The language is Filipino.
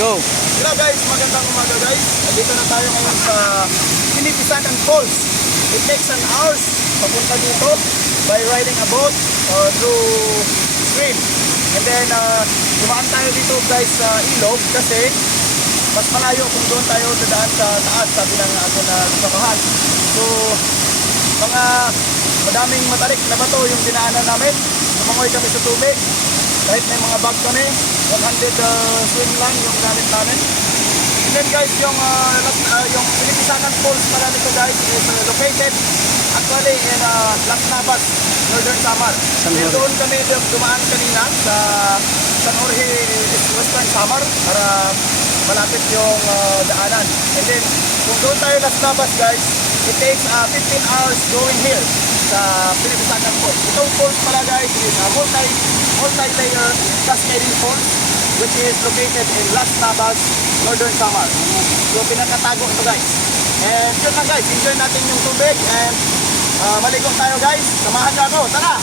Go! Hello guys, magandang umaga guys. Dito na tayo ngayon sa Pinipisanan Falls. It takes an hours papunta dito by riding a boat or through stream. And then dumaan tayo dito guys sa ilog kasi mas malayo kung doon tayo dadaan sa taas, sabi ng ato na kasamahan. So mga madaming matarik na bato yung dinaanan namin. Lumangoy kami sa tubig. Kahit may mga bag kami, 100 swim lang yung gamit namin. And then guys, yung Pinipisanan Falls pala nito guys is located actually in Las Navas, Northern Samar. And doon kami dumaan kanina sa San Jorge, Western Samar para malapit yung daanan. And then kung doon tayo Las Navas guys, it takes 15 hours going here sa Pinipisanan Falls. Itong falls pala guys is multi-layer cascading falls which is located in Las Navas, Northern Samar. So pinakatago ito guys. And yun lang guys, enjoy natin yung tubig and maligo tayo guys. Samahan niyo ako, tara!